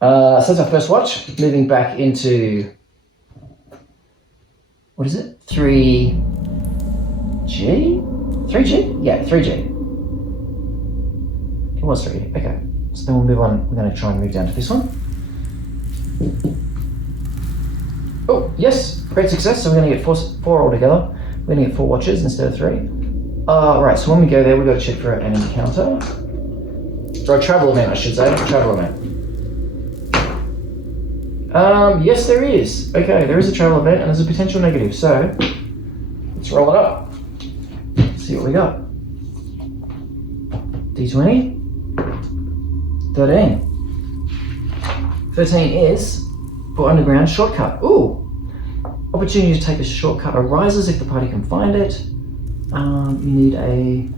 So that's our first watch. Moving back into, what is it? 3G? 3G? Yeah, 3G. It was 3G, okay. So then we'll move on. We're going to try and move down to this one. Oh, yes, great success. So we're going to get four altogether. We're going to get 4 watches instead of 3. Right, so when we go there, we've got to check for an encounter. Or a travel event, I should say. Travel event. Yes, there is. Okay, there is a travel event and there's a potential negative. So, let's roll it up. See what we got. D20. 13. 13 is for underground shortcut. Ooh! Opportunity to take a shortcut arises if the party can find it. You need a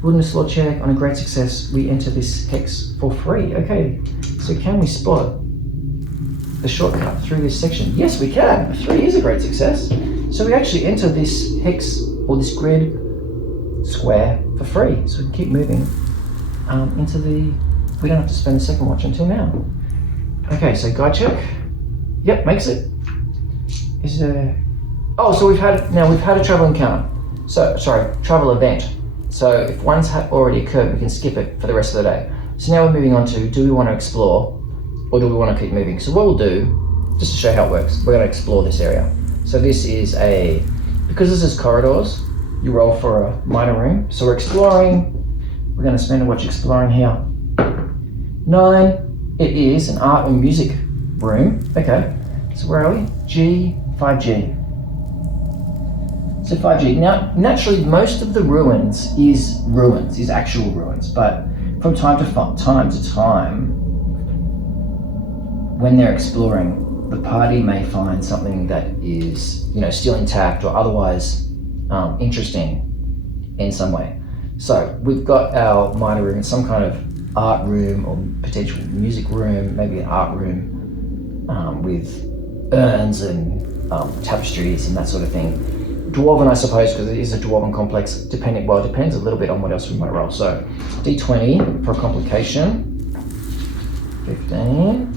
wilderness law check. On a great success, we enter this hex for free. Okay, so can we spot the shortcut through this section? Yes, we can. 3 is a great success. So we actually enter this hex or this grid square for free. So we can keep moving into the... We don't have to spend the second watch until now. Okay, so guide check. Yep, makes it. Is there... Oh, so we've had a travel encounter. So, sorry, travel event. So if one's already occurred, we can skip it for the rest of the day. So now we're moving on to, do we want to explore or do we want to keep moving? So what we'll do, just to show how it works, we're going to explore this area. So this is because this is corridors, you roll for a minor room. So we're exploring, we're going to spend a watch exploring here. 9, it is an art and music room. Okay, so where are we? 5G. So 5G. Now, naturally, most of the ruins is actual ruins, but from time to time, when they're exploring, the party may find something that is, still intact or otherwise interesting in some way. So we've got our minor room, some kind of art room or potential music room, maybe an art room with urns and tapestries and that sort of thing. Dwarven, I suppose, because it is a dwarven complex, depends a little bit on what else we might roll. So D20 for a complication, 15.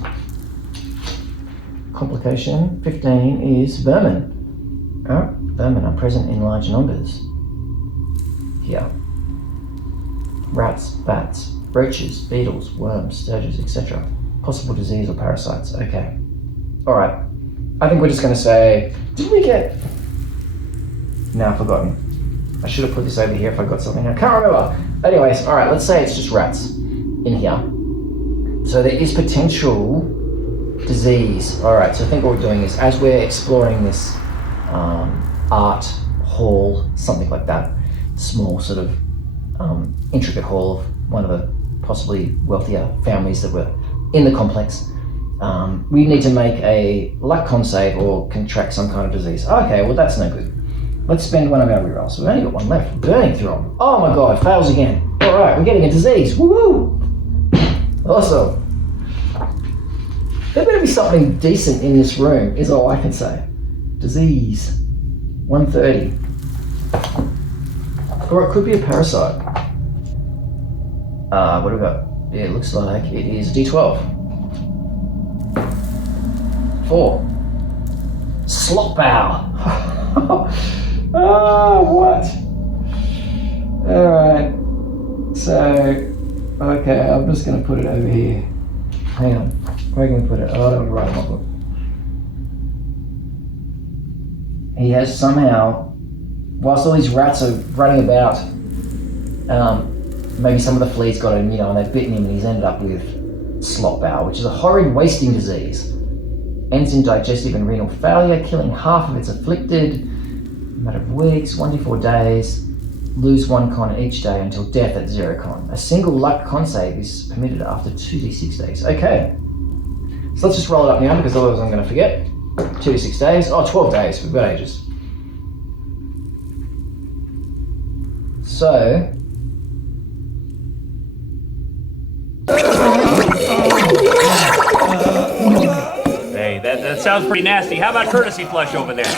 Complication 15 is vermin. Vermin are present in large numbers. Here. Rats, bats, roaches, beetles, worms, sturges, etc. Possible disease or parasites. Okay. Alright. I think we're just going to say, did we get... No, I've forgotten. I should have put this over here if I got something. I can't remember. Anyways, alright, let's say it's just rats in here. So there is potential disease. Alright, so I think what we're doing is, as we're exploring this art hall, something like that, small sort of intricate hall of one of the possibly wealthier families that were in the complex, we need to make a luck con save or contract some kind of disease. Okay, well that's no good. Let's spend one of our rerolls. We've only got one left. Burning through them. Oh my god, fails again. Alright, we're getting a disease. Woo-hoo! Awesome. There better be something decent in this room, is all I can say. Disease. 130. Or it could be a parasite. What do we got? Yeah, it looks like it is a D12. 4. Slop bow. What? Alright. So, okay, I'm just going to put it over here. Hang on. Where can we put it? Oh, I don't want to write in my book. He has somehow, whilst all these rats are running about, maybe some of the fleas got him, and they've bitten him and he's ended up with slop bowel, which is a horrid wasting disease. Ends in digestive and renal failure, killing half of its afflicted. A matter of weeks, 1 to 4 days. Lose 1 con each day until death at 0 con. A single luck con save is permitted after 2d6 days. Okay. So let's just roll it up now because otherwise I'm going to forget. 2d6 days. Oh, 12 days. We've got ages. So... Hey, that sounds pretty nasty. How about courtesy flush over there?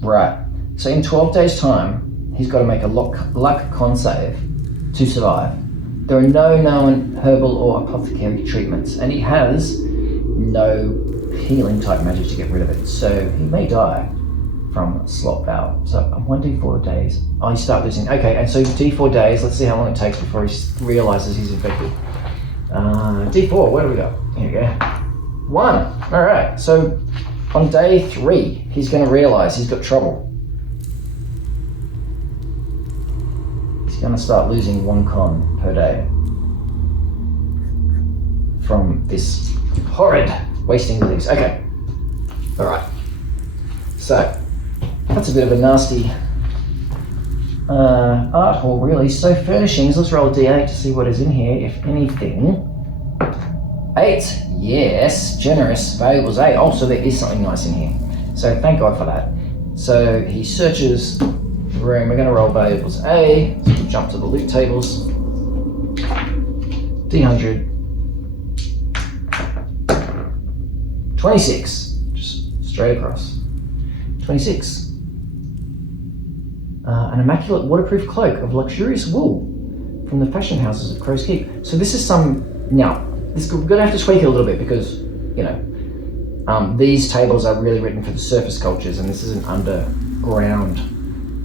Right. So in 12 days' time, he's got to make a luck con save to survive. There are no known herbal or apothecary treatments, and he has no healing type magic to get rid of it. So he may die from slop valve. So 1d4 days. I start losing. Okay, and so d4 days. Let's see how long it takes before he realizes he's infected. D4. Where do we go? Here we go. 1. All right. So on day 3, he's going to realize he's got trouble. He's going to start losing 1 con per day from this horrid wasting disease. Okay. All right. So that's a bit of a nasty art hall, really. So furnishings, let's roll a d8 to see what is in here, if anything. 8, yes, generous, valuables 8. Oh, so there is something nice in here. So thank God for that. So he searches the room. We're going to roll valuables A. So we'll jump to the loot tables. D100. 26, just straight across. 26. An immaculate waterproof cloak of luxurious wool from the fashion houses of Crow's Keep. So this is some, now, we're going to have to tweak it a little bit because, you know, these tables are really written for the surface cultures, and this is an underground,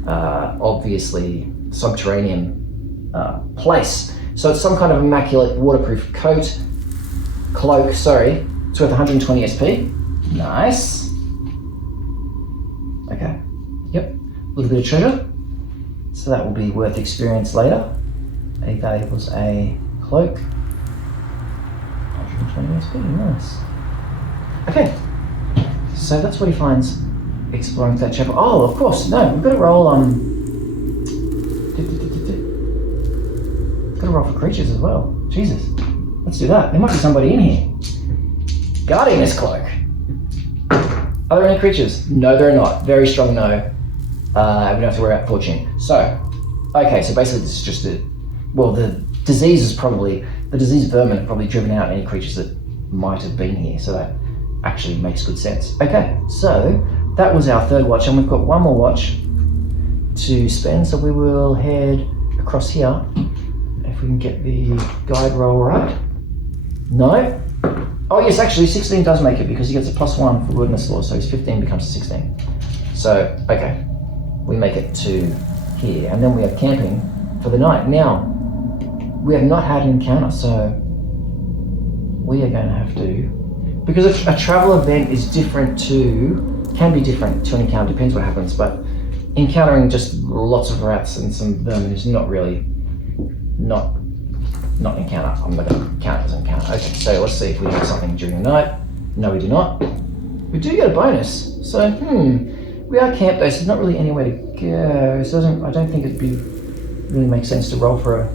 obviously subterranean place. So it's some kind of immaculate waterproof cloak, sorry. It's worth 120 SP. Nice. Okay. Yep. A little bit of treasure. So that will be worth experience later. A valuables A cloak. 120 SP. Nice. Okay. So that's what he finds exploring that chapel. Oh, of course. No, we've got to roll got to roll for creatures as well. Jesus. Let's do that. There might be somebody in here. Guarding this cloak. Are there any creatures? No, there are not. Very strong no. We don't have to worry about fortune. So, okay, so basically this is just the disease vermin have probably driven out any creatures that might have been here, so that actually makes good sense. Okay, so that was our 3rd watch, and we've got 1 more watch to spend, so we will head across here, if we can get the guide roll right. No? Oh yes, actually 16 does make it because he gets a +1 for wilderness law, so his 15 becomes a 16. So, okay, we make it to here, and then we are camping for the night. Now, we have not had an encounter, so we are going to have to, because a travel event is can be different to an encounter, depends what happens, but encountering just lots of rats and some vermin is not an encounter. I'm not going to count it as an encounter. Okay, so let's see if we have something during the night. No, we do not. We do get a bonus. So, we are camped though, so there's not really anywhere to go. So I don't think it'd really make sense to roll for a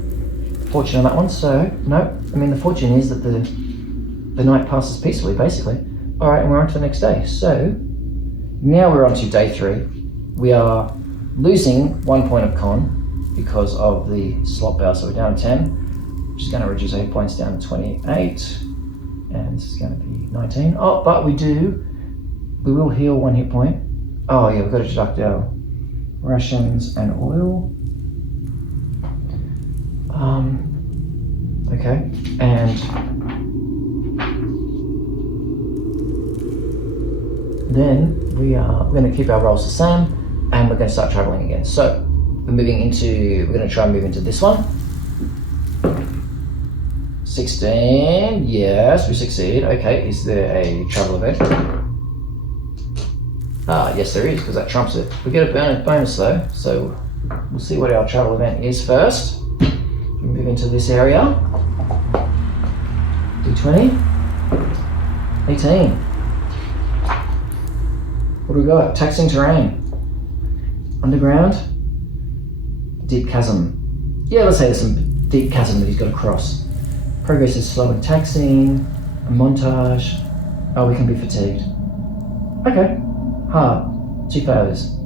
fortune on that one. So, no. I mean, the fortune is that the night passes peacefully, basically. All right, and we're on to the next day. So, now we're on to day 3. We are losing 1 point of con because of the slot bow, so we're down to 10. Which is going to reduce 8 points down to 28, and this is going to be 19. Oh, but we will heal 1 hit point. Oh yeah, we've got to deduct our rations and oil. Okay, and then we're going to keep our rolls the same, and we're going to start traveling again. So we're going to try and move into this one. 16, yes, we succeed. Okay, is there a travel event? Yes there is, because that trumps it. We get a bonus though, so we'll see what our travel event is first. We move into this area. D20. 18. What do we got? Taxing terrain. Underground. Deep chasm. Yeah, let's say there's some deep chasm that he's got to cross. Progress is slow and taxing. A montage. Oh, we can be fatigued. Okay. Hard. 2 failures.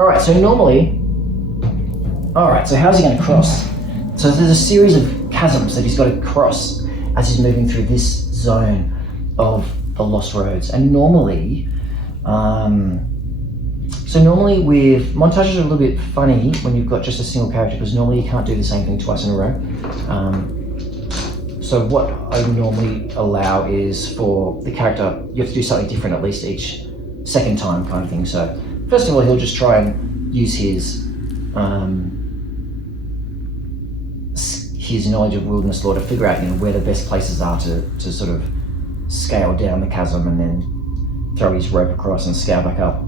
Alright, so normally... Alright, so how's he going to cross? So there's a series of chasms that he's got to cross as he's moving through this zone of the Lost Roads. And normally, So normally with montages are a little bit funny when you've got just a single character, because normally you can't do the same thing twice in a row. So what I normally allow is for the character, you have to do something different at least each second time kind of thing. So first of all, he'll just try and use his knowledge of wilderness lore to figure out, where the best places are to sort of scale down the chasm, and then throw his rope across and scale back up.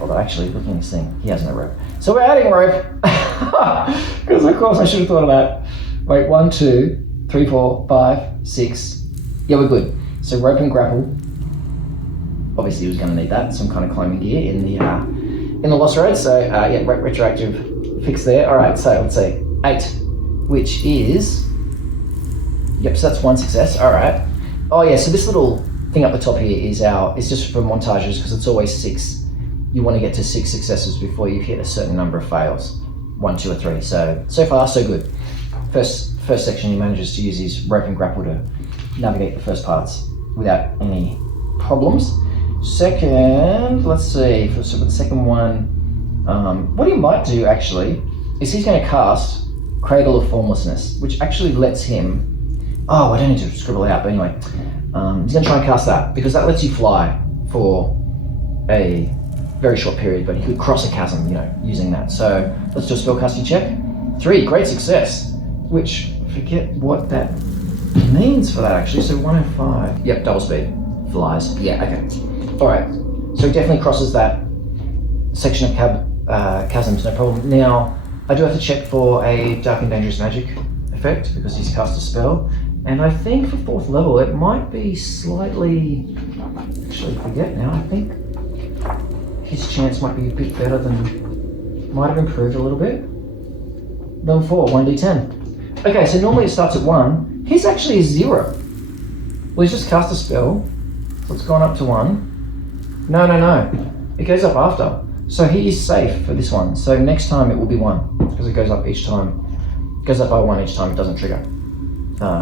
Although actually, looking at this thing, he has no rope. So we're adding rope, because of course I should have thought of that. Wait, 1, 2, 3, 4, 5, 6. Yeah, we're good. So rope and grapple. Obviously, he was going to need that, some kind of climbing gear in the Lost Roads. So retroactive fix there. All right, so let's see, 8, which is, yep. So that's 1 success. All right. Oh yeah. So this little thing up the top here is just for montages, because it's always 6. You want to get to 6 successes before you hit a certain number of fails. 1, 2, or 3. So far, so good. First section, he manages to use his rope and grapple to navigate the first parts without any problems. Second, let's see, for the second one, what he might do actually is he's going to cast Cradle of Formlessness, which actually lets him, I don't need to scribble it out, but anyway, he's going to try and cast that, because that lets you fly for a very short period, but he could cross a chasm, using that. So let's do a spellcasting check. 3, great success, which I forget what that means for that actually. So 105. Yep, double speed, flies. Yeah, okay. All right. So he definitely crosses that section of chasms, no problem. Now I do have to check for a dark and dangerous magic effect, because he's cast a spell, and I think for 4th level it might be slightly. Actually, I forget now. I think his chance might be a bit better might have improved a little bit. Level 4, 1d10. Okay, so normally it starts at 1. He's actually a 0. Well, he's just cast a spell, so it's gone up to 1. No. It goes up after. So he is safe for this one. So next time it will be 1, because it goes up each time. It goes up by 1 each time, it doesn't trigger.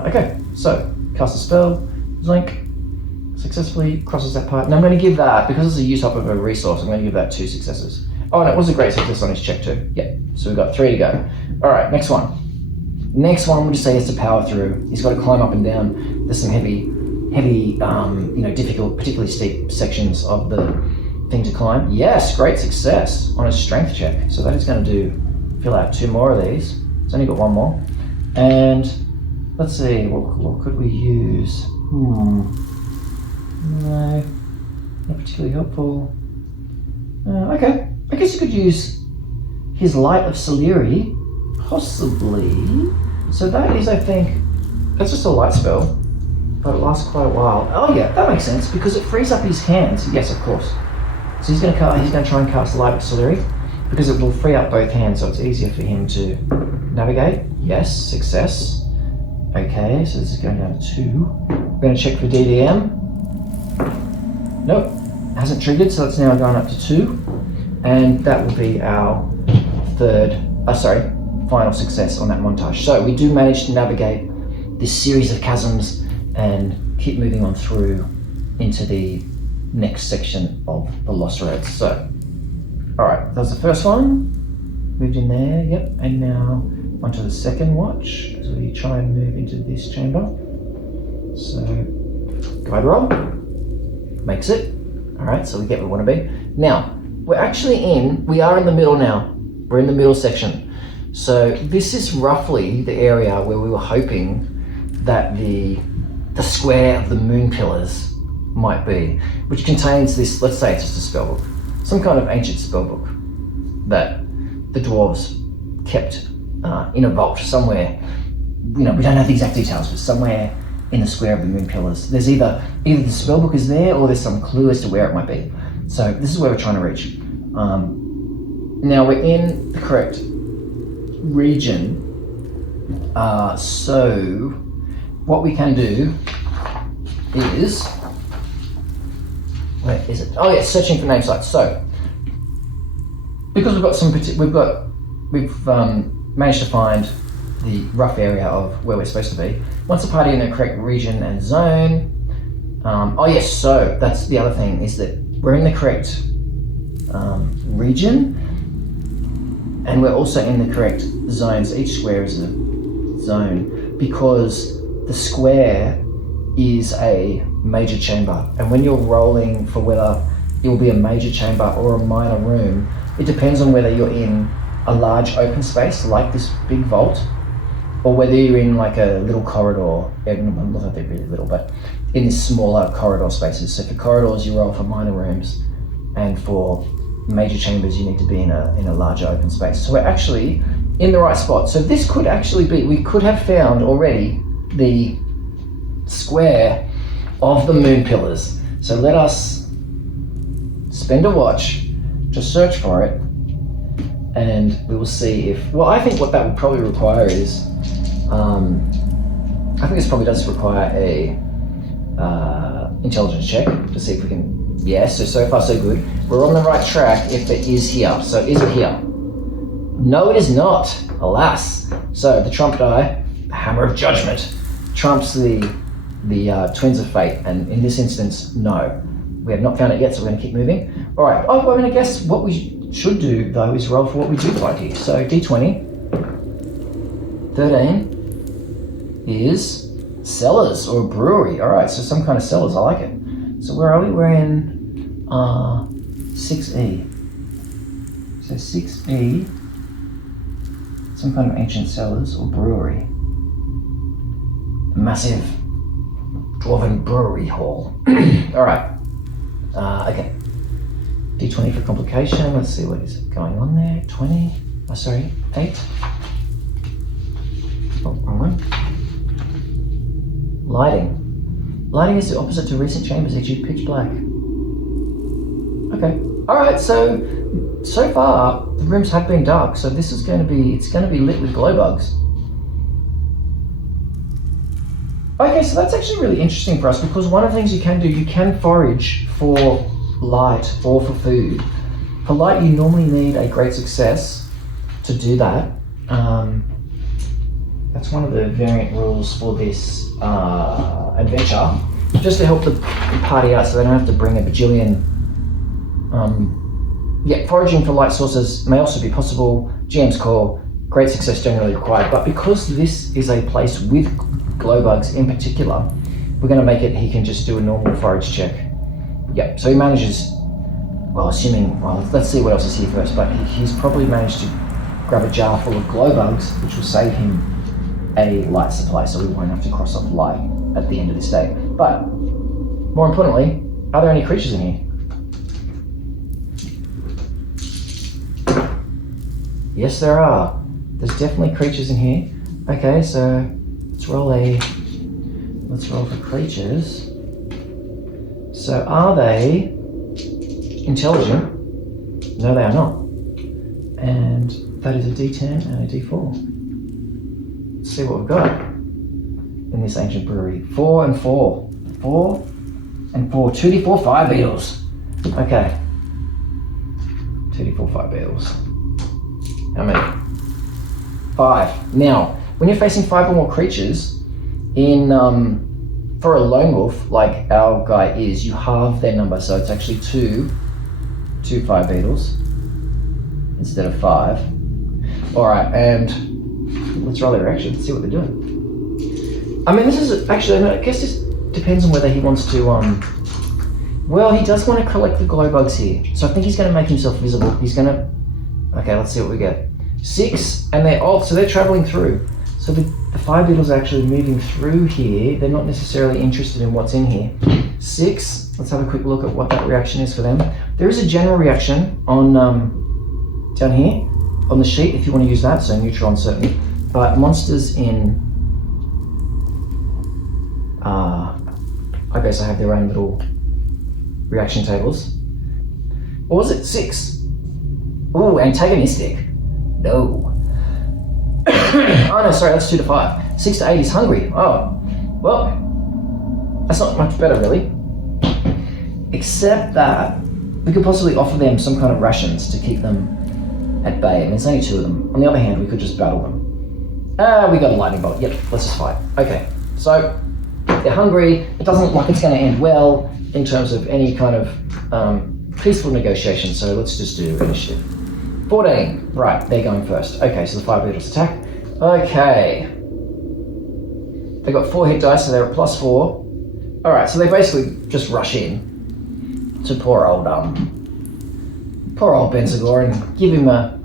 Okay, so cast a spell, Blink. Successfully crosses that part. Now I'm going to give that, because it's a use up of a resource, I'm going to give that 2 successes. Oh, and it was a great success on his check too. Yeah, so we've got 3 to go. All right, next one. We'll just say he has to power through. He's got to climb up and down. There's some heavy, difficult, particularly steep sections of the thing to climb. Yes, great success on his strength check. So that is going to fill out 2 more of these. It's only got 1 more. And let's see, what could we use? No, not particularly helpful. Okay, I guess you could use his Light of Celeri, possibly. So that is, I think, that's just a light spell, but it lasts quite a while. Oh yeah, that makes sense, because it frees up his hands. Yes, of course. So he's going to try and cast Light of Celeri, because it will free up both hands, so it's easier for him to navigate. Yes, success. Okay, so this is going down to 2. We're going to check for DDM. Nope, hasn't triggered, so it's now going up to 2, and that will be our final success on that montage. So we do manage to navigate this series of chasms and keep moving on through into the next section of the Lost Roads. So, all right, that was the first one. Moved in there, yep, and now onto the second watch as we try and move into this chamber. So, guide roll. Makes it. All right, so we get where we want to be. Now, we are in the middle now. We're in the middle section. So this is roughly the area where we were hoping that the square of the moon pillars might be, which contains this, let's say it's just a spell book, some kind of ancient spell book that the dwarves kept in a vault somewhere. We don't know the exact details, but somewhere in the square of the moon pillars. There's either the spellbook is there, or there's some clue as to where it might be. So this is where we're trying to reach. Now we're in the correct region. So what we can do is, where is it? Oh yeah, searching for name sites. So because we've managed to find the rough area of where we're supposed to be. Once the party in the correct region and zone. So that's the other thing, is that we're in the correct region, and we're also in the correct zones. Each square is a zone because the square is a major chamber, and when you're rolling for whether it will be a major chamber or a minor room, it depends on whether you're in a large open space like this big vault, or whether you're in like a little corridor. Not that they're really little, but in the smaller corridor spaces. So for corridors you roll for minor rooms, and for major chambers you need to be in a larger open space. So we're actually in the right spot. So this could actually be, we could have found already the square of the moon pillars. So let us spend a watch to search for it, and we will see if, well, I think what that would probably require is, I think this probably does require a intelligence check to see if we can, yes, so far so good. We're on the right track if it is here. So is it here? No, it is not, alas. So the trump die, the hammer of judgment, trumps the twins of fate, and in this instance, no. We have not found it yet, so we're gonna keep moving. All right, I'm gonna guess what we should do though is roll for what we do find here. So D20, 13 is cellars or brewery. All right, so some kind of cellars, I like it. So where are we? We're in 6E. So 6E, some kind of ancient cellars or brewery. A massive dwarven brewery hall. All right, okay. D20 for complication. Let's see what is going on there. 20, oh sorry, 8. Oh, wrong one. Lighting. Lighting is the opposite to recent chambers, e.g. pitch black. Okay. All right. So far the rooms have been dark. So this is going to be, it's going to be lit with glow bugs. Okay, so that's actually really interesting for us, because one of the things you can do, you can forage for light or for food. For light, you normally need a great success to do that. That's one of the variant rules for this adventure, just to help the party out so they don't have to bring a bajillion. Foraging for light sources may also be possible. GM's call, great success generally required, but because this is a place with glow bugs in particular, we're going to make it he can just do a normal forage check. Yep, so he manages, well, assuming, well, let's see what else is here first, but he's probably managed to grab a jar full of glow bugs, which will save him a light supply, so we won't have to cross off light at the end of this day. But more importantly, are there any creatures in here? Yes, there are. There's definitely creatures in here. Okay, so let's roll for creatures. So are they intelligent? No, they are not. And that is a D10 and a D4. Let's see what we've got in this ancient brewery. 4 and 4. 4 and 4. 2D4 fire beetles. Okay. 2D4 fire beetles. How many? 5. Now, when you're facing 5 or more creatures, in for a lone wolf like our guy is, you halve their number, so it's actually 2 fire beetles instead of 5. All right, and let's roll their action, see what they're doing. I mean, this is actually, I guess this depends on whether he wants to, well, he does want to collect the glow bugs here. So I think he's going to make himself visible. He's going to, okay, let's see what we get. 6, and so they're traveling through. So the fire beetles are actually moving through here. They're not necessarily interested in what's in here. 6, let's have a quick look at what that reaction is for them. There is a general reaction on, down here on the sheet if you want to use that, so neutral, uncertain. But monsters in, I guess I have their own little reaction tables. What was it? 6. Oh, antagonistic. No. Oh no, sorry, that's 2 to 5. 6 to 8 is hungry. Oh, well, that's not much better really. Except that we could possibly offer them some kind of rations to keep them at bay. And there's only 2 of them. On the other hand, we could just battle them. We got a lightning bolt. Yep, let's just fight. Okay, so they're hungry. It doesn't look like it's going to end well in terms of any kind of peaceful negotiation, so let's just do initiative. 14. Right, they're going first. Okay, so the fire beetles attack. Okay. They got 4 hit dice, so they're at +4. Alright, so they basically just rush in to poor old Benzagor and give him a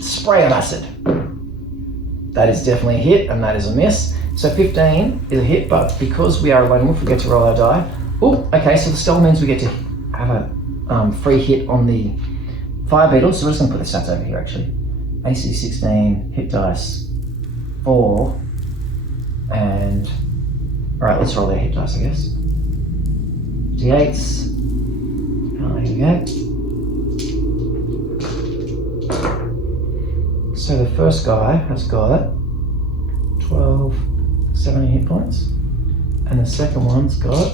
spray of acid. That is definitely a hit, and that is a miss. So 15 is a hit, but because we are a lone wolf, we get to roll our die. Oh, okay, so the skull means we get to have a free hit on the fire beetle, so we're just going to put the stats over here actually. AC 16, hit dice 4, and alright, let's roll their hit dice I guess. D8s. Oh, here we go. So the first guy has got 12, 17 hit points, and the second one's got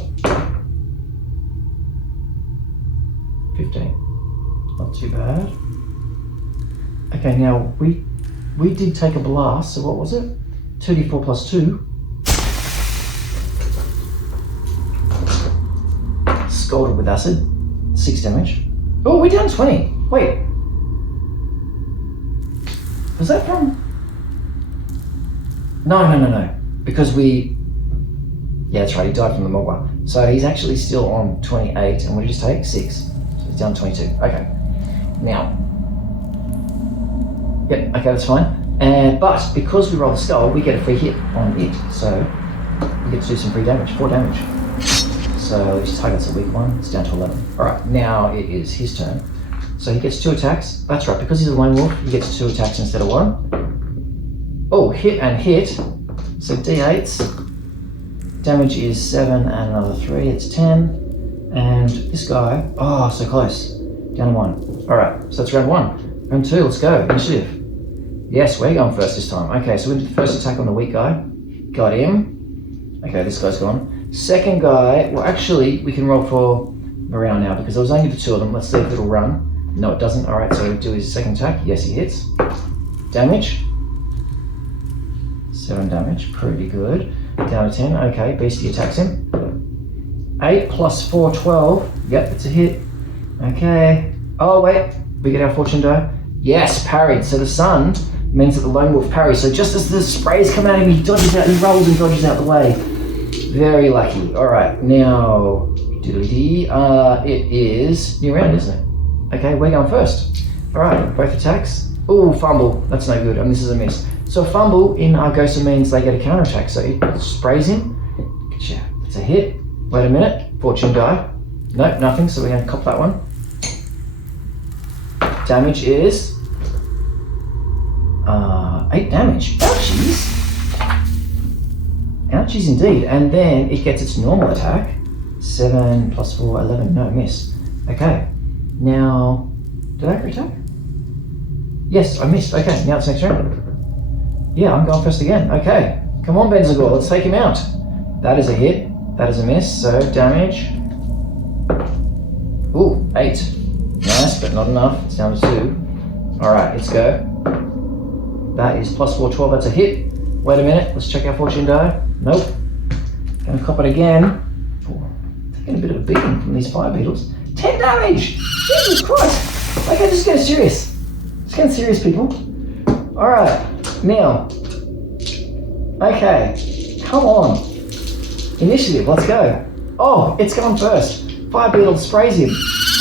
15. Not too bad. Okay, now we did take a blast, so what was it? 2d4 plus 2. Scalded with acid. 6 damage. Oh, we're down 20. Wait. Was that from... No. Because we... Yeah, that's right, he died from the Mogwai. So he's actually still on 28, and what did he just take? 6. So he's down 22. Okay. Now... Yep, okay, that's fine. But because we roll the skull, we get a free hit on it. So we get to do some free damage, 4 damage. So his target's a weak one, it's down to 11. Alright, now it is his turn. So he gets 2 attacks. That's right, because he's a lone wolf, he gets 2 attacks instead of 1. Oh, hit and hit. So D8s. Damage is 7 and another 3, it's 10. And this guy, oh, so close. Down to 1. Alright, so that's round 1. Round 2, let's go. Initiative. Yes, we're going first this time. Okay, so we did the first attack on the weak guy. Got him. Okay, this guy's gone. Second guy, well actually, we can roll for morale now because there was only the 2 of them. Let's see if it'll run. No, it doesn't. Alright, so we'll do his second attack. Yes, he hits. Damage. 7 damage, pretty good. Down to 10, okay, Beastie attacks him. 8 plus 4, 12. Yep, it's a hit. Okay. Oh, wait, we get our fortune die. Yes, parried. So the sun means that the lone wolf parries. So just as the sprays come at him, he dodges out, he rolls and dodges out the way. Very lucky. Alright, now, it is new round, isn't it? Okay, we're going first. Alright, both attacks. Ooh, fumble. That's no good, and this is a miss. So fumble in Argosa means they get a counter attack. So it sprays him. Gotcha. It's a hit. Wait a minute. Fortune die. Nope, nothing, so we're going to cop that one. Damage is 8 damage. Ouchies. Ouchies indeed. And then it gets its normal attack. 7 plus 4, 11. No, miss. Okay. Now, did I attack? Yes, I missed. Okay, now it's next round. Yeah, I'm going first again. Okay. Come on, Benzagor, let's take him out. That is a hit. That is a miss. So, damage. Ooh, 8. Nice, but not enough. It's down to 2. Alright, let's go. That is plus 4, 12. That's a hit. Wait a minute. Let's check our fortune die. Nope. Gonna cop it again. Ooh, taking a bit of a beating from these fire beetles. 10 damage! Jesus Christ! Okay, just get serious. Just get serious, people. Alright, now. Okay, come on. Initiative, let's go. Oh, it's going first. Fire beetle sprays him.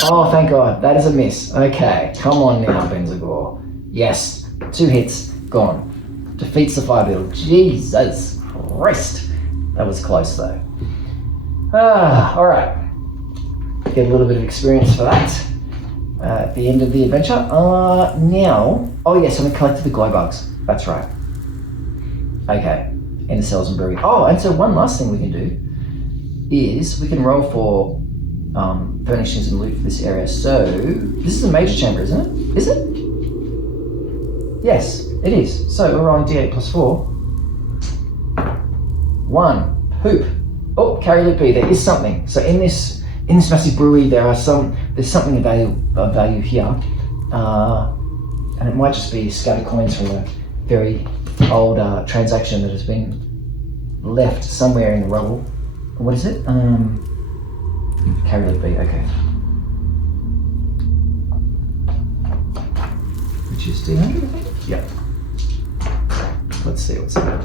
Oh, thank God, that is a miss. Okay, come on now, Benzagor. Yes, 2 hits, gone. Defeats the fire beetle. Jesus Christ. That was close though. Alright. Get a little bit of experience for that at the end of the adventure. Now, oh yes, and we collected the glow bugs. That's right. Okay, in the cells and brewery. Oh, and so one last thing we can do is we can roll for furnishings and loot for this area. So this is a major chamber, isn't it? Is it? Yes, it is. So we're rolling D8 plus 4. 1. Poop. Oh, carry loot B. There is something. So in this massive brewery, there's something of value here, and it might just be scattered coins from a very old transaction that has been left somewhere in the rubble. What is it? Carry loot B. Okay. which is 200, I think. Yeah. Let's see what's that.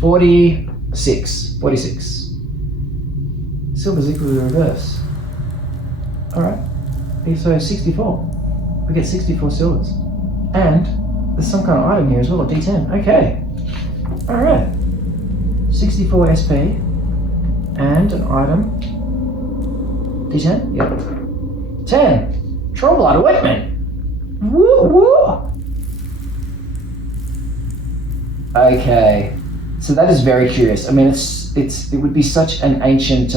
46. 46. Silver's equal to reverse. Alright. So 64. We get 64 silvers. And there's some kind of item here as well, a D10. Okay. Alright. 64 SP. And an item. D10? Yep. 10. Troll blood ointment. Woo woo. Okay. So that is very curious. I mean, it would be such an ancient,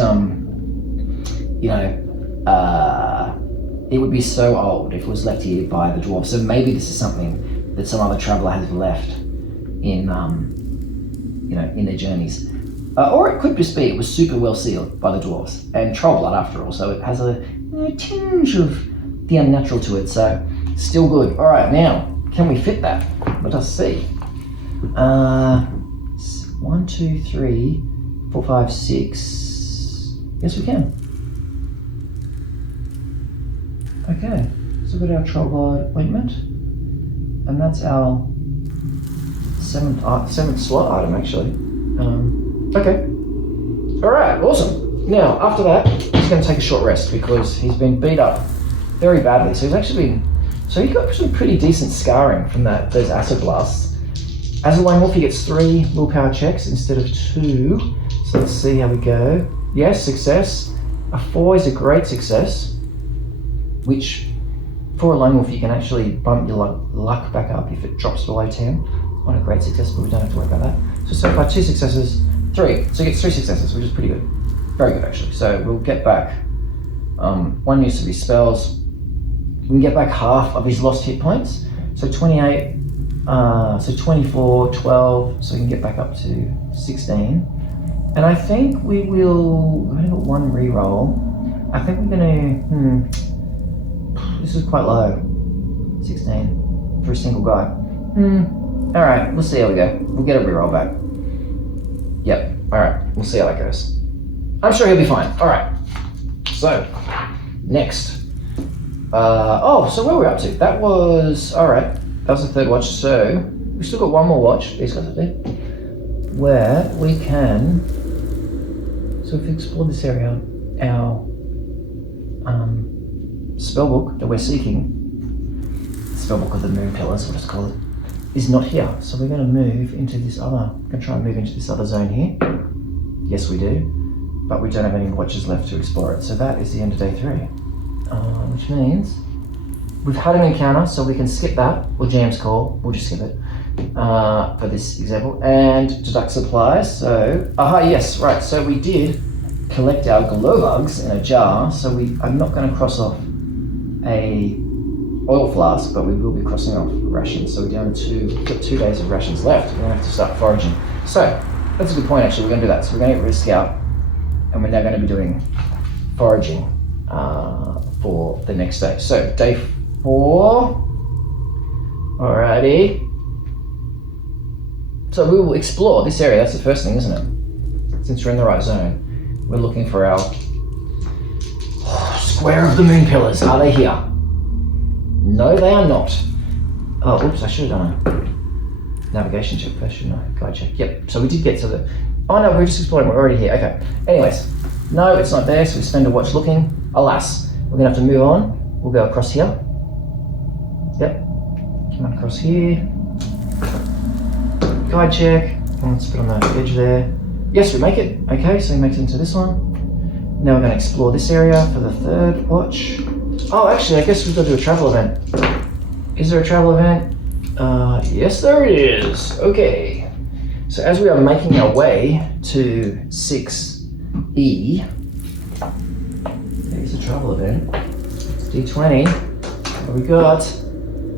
it would be so old if it was left here by the dwarves. So maybe this is something that some other traveller has left in, in their journeys. Or it could just be it was super well sealed by the dwarves. And troll blood after all, so it has a tinge of the unnatural to it. So still good. All right, now, can we fit that? Let us see. 1, 2, 3, 4, 5, 6. Yes, we can. Okay, so we've got our troll blood ointment, and that's our seventh slot item actually. Okay. All right, awesome. Now after that, he's going to take a short rest because he's been beat up very badly. So he's actually been. So he got some pretty decent scarring from those acid blasts. As a lone wolf, he gets 3 willpower checks instead of 2. So let's see how we go. Yes, success. A 4 is a great success, which for a lone wolf, you can actually bump your luck back up if it drops below 10 on a great success, but we don't have to worry about that. So far, 2 successes, 3. So he gets 3 successes, which is pretty good. Very good, actually. So we'll get back 1 use of his spells. We can get back half of his lost hit points. So 28. So 24, 12, so we can get back up to 16. And I think we've only got 1 reroll. I think we're gonna, this is quite low. 16 for a single guy. All right, we'll see how we go. We'll get a reroll back. Yep, all right, we'll see how that goes. I'm sure he'll be fine. All right, so next. So where we're up to? That was, all right. That was the 3rd watch, so we've still got 1 more watch, these guys up there, where we can, so if we explore this area, our spellbook that we're seeking, spellbook of the moon pillars, we'll just call it, is not here. So we're going to move into this other, we're going to try and move into this other zone here. Yes, we do, but we don't have any watches left to explore it. So that is the end of day 3, which means we've had an encounter, so we can skip that, or Jam's call, we'll just skip it for this example, and deduct supplies. So, yes, right, so we did collect our glow bugs in a jar, so I'm not going to cross off a oil flask, but we will be crossing off rations. So we're down to we've got 2 days of rations left. We're going to have to start foraging. So, that's a good point actually, we're going to do that. So we're going to get rid of Scout, and we're now going to be doing foraging for the next day. So, day 4. Alrighty. So we will explore this area. That's the first thing, isn't it? Since we're in the right zone, we're looking for our square of the moon pillars. Are they here? No, they are not. Oh, oops! I should have done a navigation check first, shouldn't I? Guide check. Yep. So we did get to the. Oh no, we're just exploring. We're already here. Okay. Anyways, no, it's not there. So we spend a watch looking. Alas, we're gonna have to move on. We'll go across here. Yep. Come on across here. Guide check. Let's put on the edge there. Yes, we make it. Okay, so we make it into this one. Now we're going to explore this area for the 3rd watch. Oh, actually, I guess we've got to do a travel event. Is there a travel event? Yes, there is. Okay. So as we are making our way to 6E, there's a travel event. D20. What we got?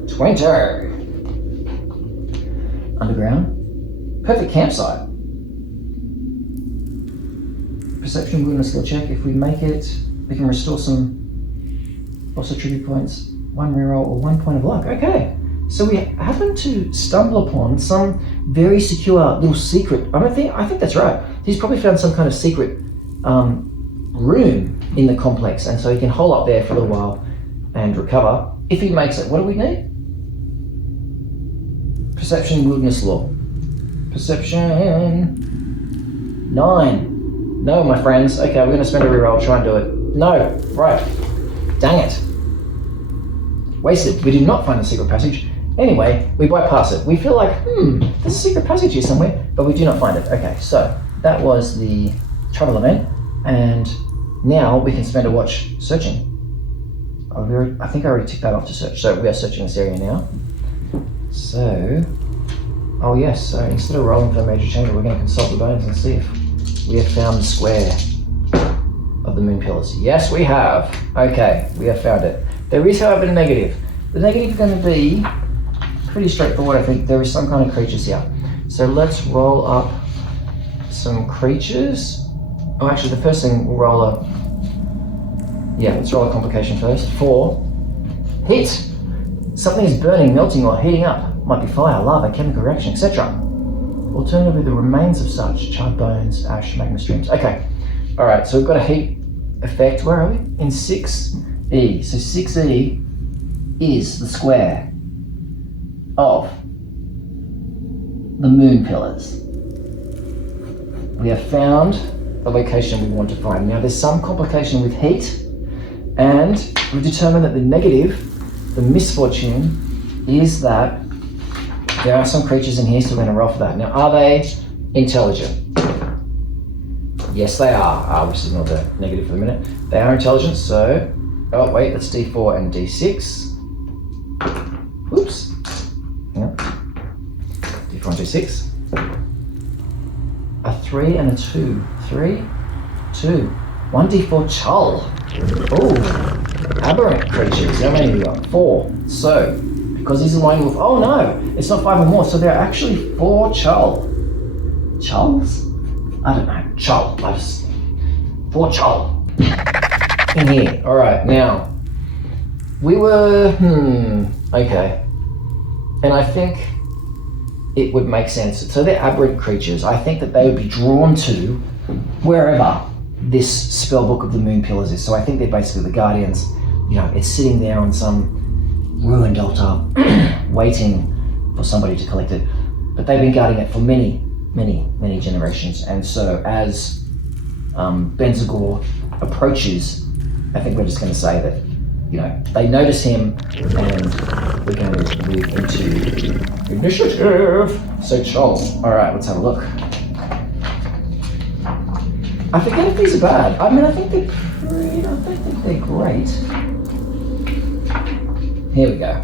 20. Underground. Perfect campsite. Perception, we're going to skill check. If we make it, we can restore some also tribute points, 1 reroll or 1 point of luck. Okay. So we happen to stumble upon some very secure little secret. I think that's right. He's probably found some kind of secret room in the complex, and so he can hole up there for a little while and recover. If he makes it, what do we need? Perception, wilderness lore. Perception. 9. No, my friends. Okay, we're going to spend a reroll. Try and do it. No. Right. Dang it. Wasted. We did not find the secret passage. Anyway, we bypass it. We feel like, there's a secret passage here somewhere, but we do not find it. Okay, so that was the travel event, and now we can spend a watch searching. I think I already ticked that off to search. So we are searching this area now. So, oh yes, so instead of rolling for a major chamber, we're going to consult the bones and see if we have found the square of the moon pillars. Yes, we have. Okay, we have found it. There is, however, a negative. The negative is going to be pretty straightforward, I think. There is some kind of creatures here. So let's roll up some creatures. Oh, actually, the first thing we'll roll up. Yeah, let's roll a complication first. 4. Hit! Something is burning, melting, or heating up. Might be fire, lava, chemical reaction, etc. Alternatively, the remains of such, charred bones, ash, magma streams. Okay, alright, so we've got a heat effect. Where are we? In 6E. So 6E is the square of the moon pillars. We have found the location we want to find. Now, there's some complication with heat, and we've determined that the negative, the misfortune, is that there are some creatures in here, so we're going to roll for that. Now, are they intelligent? Yes, they are. We'll just ignore the negative for the minute. They are intelligent, so... Oh, wait, that's D4 and D6. Oops. Hang on. D4 and D6. A 3 and a 2. 3, 2. 1D4 Chull. Oh, aberrant creatures. How many have we got? 4. So, because he's a lone wolf. Oh no, it's not 5 or more. So there are actually 4 Chull. Chulls? I don't know. Chull. 4 Chull in here. All right. Now we were. Okay. And I think it would make sense. So they're aberrant creatures. I think that they would be drawn to wherever this spellbook of the moon pillars is. So I think they're basically the guardians. You know, it's sitting there on some ruined altar, waiting for somebody to collect it. But they've been guarding it for many generations. And so as Benzagor approaches, I think we're just going to say that, you know, they notice him, and we're going to move into initiative. So Chull. All right, let's have a look. I forget if these are bad. I mean, I think they're pretty, I don't think they're great. Here we go.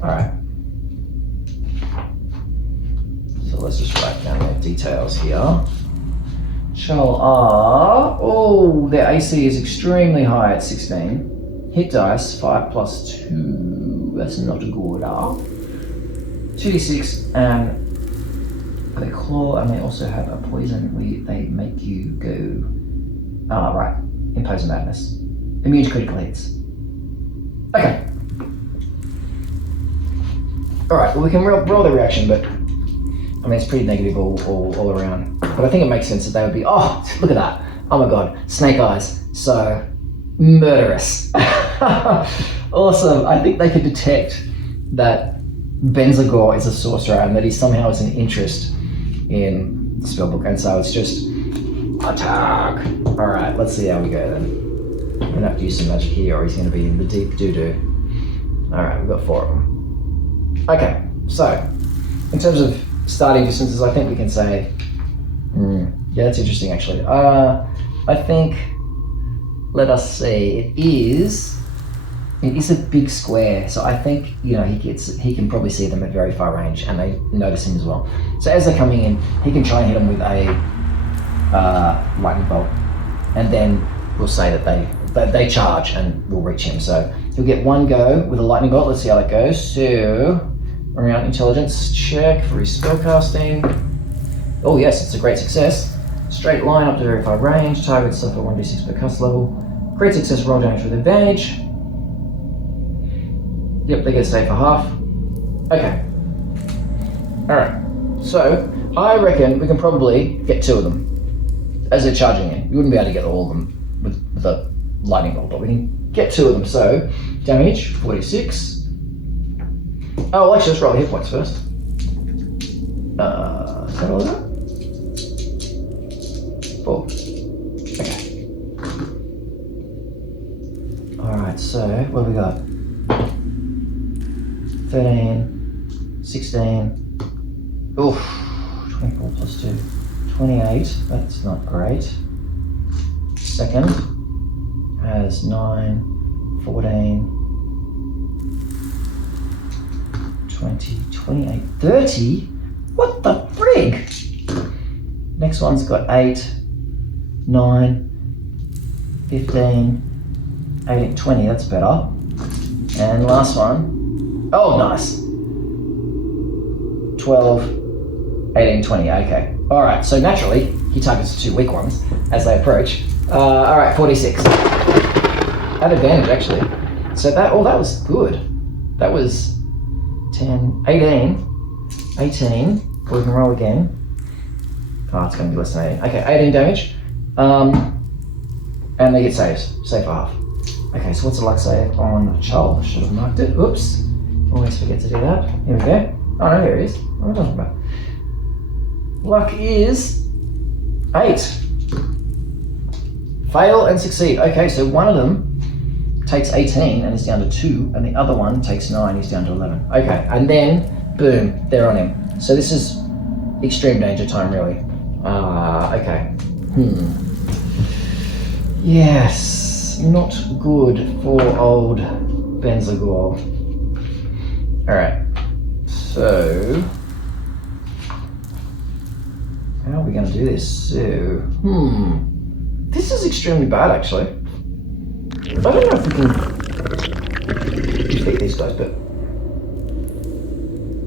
All right. So let's just write down their details here. Chull are, oh, their AC is extremely high at 16. Hit dice, 5 plus 2, that's not a good. 2d6, and they claw, and they also have a poison where they make you go, right, impose a madness. Immune to critical hits. Okay. Alright, well we can roll the reaction, but I mean it's pretty negative all around. But I think it makes sense that they would be, oh, look at that. Oh my god, snake eyes. So murderous. Awesome. I think they could detect that Benzagor is a sorcerer and that he somehow has an interest in the spellbook, and so it's just attack. Alright, let's see how we go then. I'm gonna have to use some magic here, or he's gonna be in the deep doo-doo. Alright, we've got 4 of them. Okay, so in terms of starting distances, I think we can say, yeah, that's interesting actually. I think, let us see, it is a big square, so I think, you know, he can probably see them at very far range, and they notice him as well. So as they're coming in, he can try and hit them with a lightning bolt, and then we'll say that they charge and we'll reach him. So he'll get 1 go with a lightning bolt. Let's see how that goes. So around intelligence check for his spellcasting. Oh yes, it's a great success. Straight line up to very far range. Target suffer 1d6 per cast level. Great success, roll damage with advantage. Yep, they get to stay for half. Okay. Alright. So I reckon we can probably get 2 of them as they're charging in. You wouldn't be able to get all of them with a lightning bolt, but we can get 2 of them. So damage 46. Oh, actually, let's roll the hit points first. Is that all of that? 4. Okay. Alright, so what have we got? 13, 16. Oof. 24 plus 2. 28. That's not great. Second has 9, 14, 20, 28, 30? What the frig? Next one's got 8, 9, 15, 18, 20, that's better. And last one, oh nice. 12, 18, 20, okay. Alright, so naturally, he targets the 2 weak ones as they approach. Alright, 46. At advantage, actually. So that was good. That was 10, 18. We can roll again. Oh, it's going to be less than 18. Okay, 18 damage. And they get saves. Save for half. Okay, so what's the luck save on Chull? Should have marked it. Oops. Always forget to do that. Here we go. Oh no, here it is. What am I talking about? Luck is 8. Fail and succeed. Okay, so one of them takes 18 and is down to 2, and the other one takes 9, he's down to 11. Okay, and then, boom, they're on him. So this is extreme danger time, really. Okay. Yes, not good for old Benzagor. Alright, so how are we going to do this? So, this is extremely bad, actually. I don't know if we can defeat these guys, but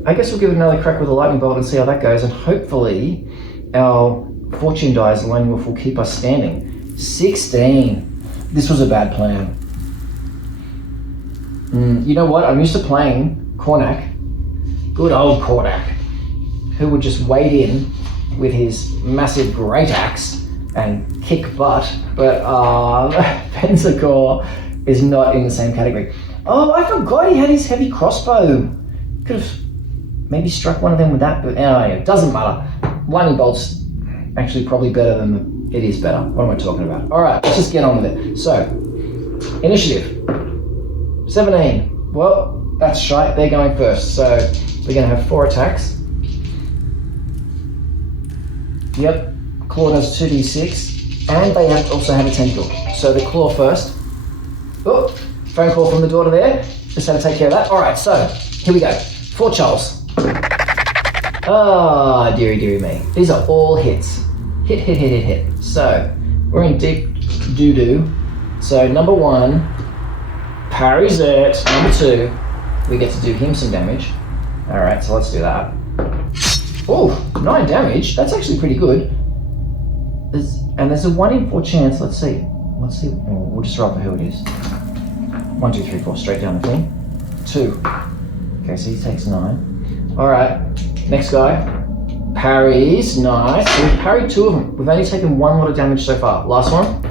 I guess we'll give it another crack with a lightning bolt and see how that goes, and hopefully our fortune dice lone wolf will keep us standing. 16. This was a bad plan. You know what? I'm used to playing Cornac. Good old Cornac, who would just wade in with his massive great axe and kick butt, but Benzagor is not in the same category. Oh, I forgot he had his heavy crossbow. Could have maybe struck one of them with that, but it doesn't matter. Lightning bolt's actually probably better than it is better. What am I talking about? All right, let's just get on with it. So, initiative 17. Well, that's shite. They're going first, so we're going to have 4 attacks. Yep. Claw does 2d6, and they also have a tentacle. So the claw first. Oh, phone call from the daughter there. Just had to take care of that. All right, so here we go. 4 Chulls. Ah, dearie me. These are all hits. Hit. So we're in deep doo-doo. So number 1, parries it. Number 2, we get to do him some damage. All right, so let's do that. Oh, 9 damage. That's actually pretty good. There's a 1 in 4 chance. Let's see. We'll just roll for who it is. 1, 2, 3, 4, straight down the thing. 2. Okay, so he takes 9. All right, next guy. Parries, nice. So we've parried 2 of them. We've only taken 1 lot of damage so far. Last one.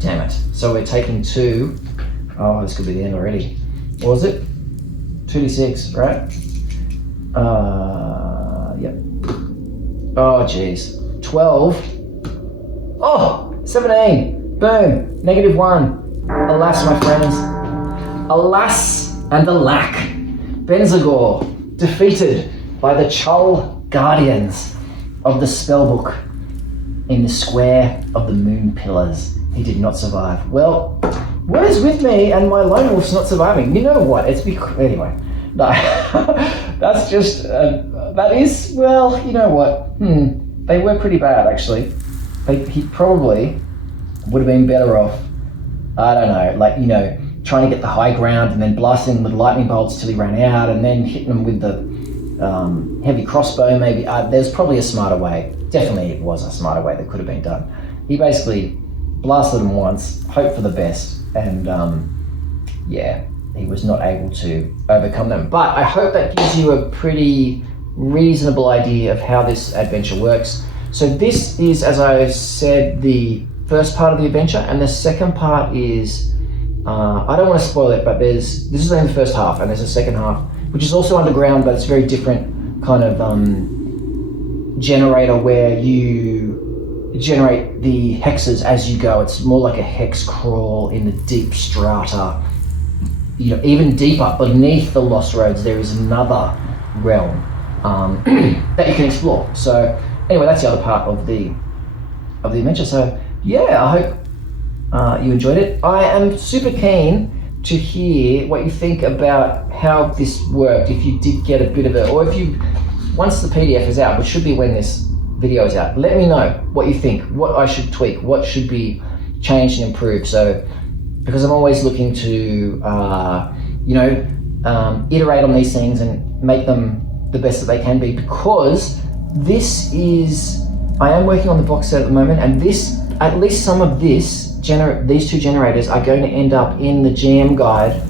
Damn it. So we're taking 2. Oh, this could be the end already. What was it? 2d6, right? Yep. Oh, jeez. 12. Oh, 17. Boom. -1. Alas, my friends. Alas and alack. Benzagor defeated by the Chull Guardians of the Spellbook in the square of the Moon Pillars. He did not survive. Well, what is with me and my lone wolf's not surviving? You know what? It's because... Anyway. No. That's just... that is... Well, you know what? They were pretty bad, actually. He probably would have been better off, I don't know, like, you know, trying to get the high ground and then blasting with lightning bolts till he ran out and then hitting them with the heavy crossbow, maybe. There's probably a smarter way. Definitely it was a smarter way that could have been done. He basically blasted them once, hoped for the best, and yeah, he was not able to overcome them. But I hope that gives you a pretty reasonable idea of how this adventure works. So this is, as I said, the first part of the adventure, and the second part is, I don't want to spoil it, but this is only the first half, and there's a second half which is also underground, but it's very different kind of generator where you generate the hexes as you go. It's more like a hex crawl in the deep strata. You know, even deeper beneath the Lost Roads, there is another realm that you can explore. So anyway, that's the other part of the adventure. So yeah, I hope you enjoyed it. I am super keen to hear what you think about how this worked. If you did get a bit of it, or if you, once the PDF is out, which should be when this video is out, let me know what you think, what I should tweak, what should be changed and improved. So, because I'm always looking to, iterate on these things and make them the best that they can be, because this is, I am working on the box set at the moment, and this, at least some of this, these two generators are going to end up in the GM guide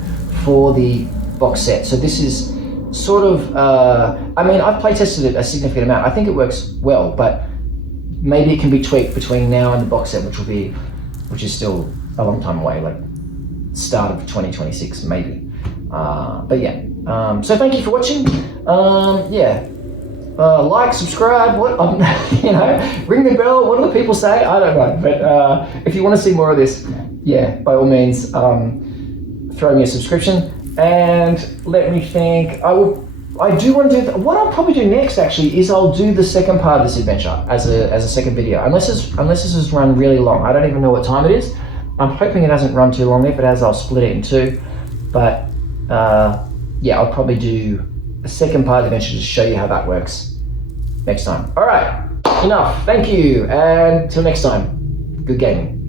for the box set. So this is sort of, I've play tested it a significant amount. I think it works well, but maybe it can be tweaked between now and the box set, which is still a long time away, like start of 2026 maybe. But yeah, so thank you for watching. Like, subscribe, ring the bell. What do the people say? I don't know. But if you want to see more of this, yeah, by all means, throw me a subscription and let me think. I do want to do, what I'll probably do next actually is I'll do the second part of this adventure as a second video, unless this has run really long. I don't even know what time it is. I'm hoping it hasn't run too long. If it has, I'll split it in two. But yeah, I'll probably do a second part of the adventure to show you how that works next time. All right, enough. Thank you, and till next time, good gaming.